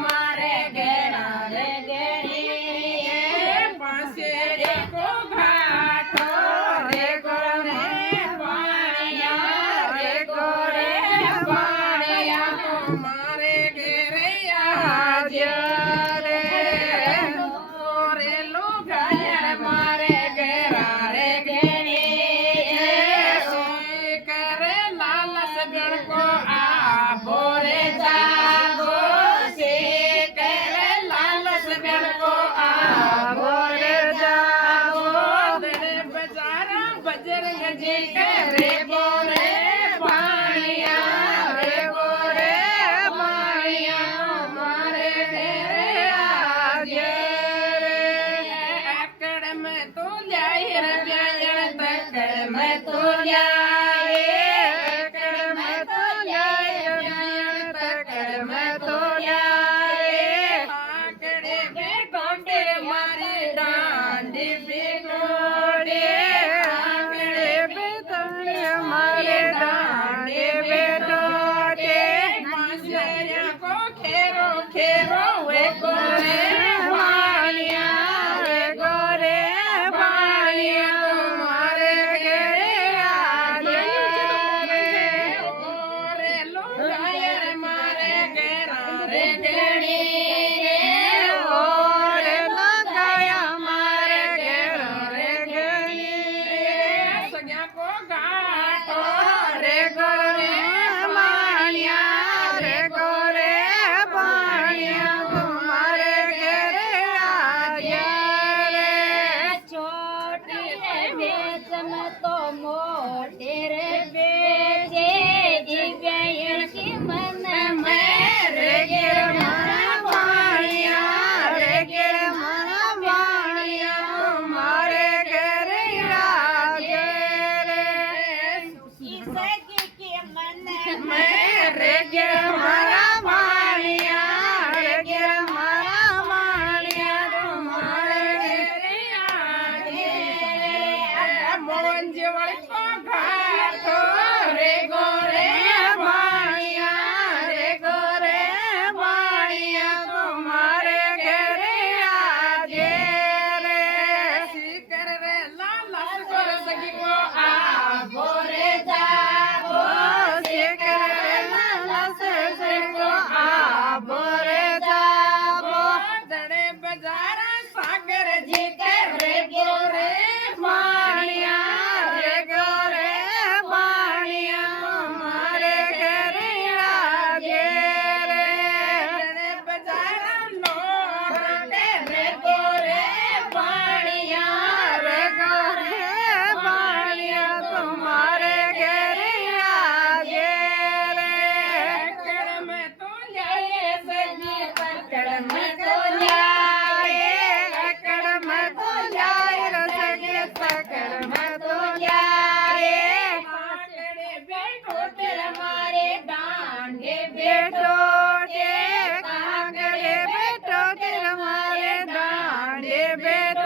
मारे घेरा रे घेरी पासे एको घाटो रे गोरे पानिया रे गोरे पानिया मारे घेरे आज रे गोरे लुगाया मारे घेरा रे घेरी सोई करे लालस गण को आ बोरे जागो से करे लालस गण को आ बोरे जागो दरे बजारा बजरंग जी करे बोरे पानिया रे बोरे पानिया मारे तेरे आज रे अकड़ में तो ल्याई रे ब्यायण तकड़ में तो ल्याई अकड़ में तो ल्याई ब्यायण तकड़ में तो ल्याई आकड़े बेटोटे मारी डांडी बिगोड़े आकड़े बेटोटे मारे डांडी बेटोटे मासिया को खेरो खेरो वे गोरे वालिया वे गोरे वालिया तुम्हारे घेरे आज रे गोरे लुगाया रे मारे घेरा रे घेरी गोरे लुगाया मारे घेरा रे घेरी सग्या को घाटो रे गोरे मानिया रे गोरे पानिया तुम्हारे घेरे आज रे छोटी रे बेच में तो मोटे रे बेचे दिव्यायण की मन में रे गिर मारा पानिया रे गिर मारा पानिया तुम्हारे घेरे आज रे इसकी मन मैं रे गिर मारा पानिया रे गिर मारा पानिया तुम्हारे घेरे आज रे मोहन जीवन को घाटो रे गोरे पानिया रे गोरे पानिया तुम्हारे घेरे आज रे सीकर रे लाला कर सकी को आ बोरे जागो सीकर रे लाला से को आ बोरे जागो दड़े बजारा सागर जी कर रे गोरे पानिया रे गोरे पानिया तुम्हारे घेरे आज रे दड़े बजारा लोरा रे गोरे पानिया रे गोरे पानिया तुम्हारे घेरे आज रे अकड़ में तो ल्याए सगी पकड़ में तो ल्याए अकड़ में तो ल्याए रसगे पकड़ में तो ल्याए आकड़े बेटोटे मारे डांडे बेटोटे आकड़े बेटोटे मारे डांडे बेटोटे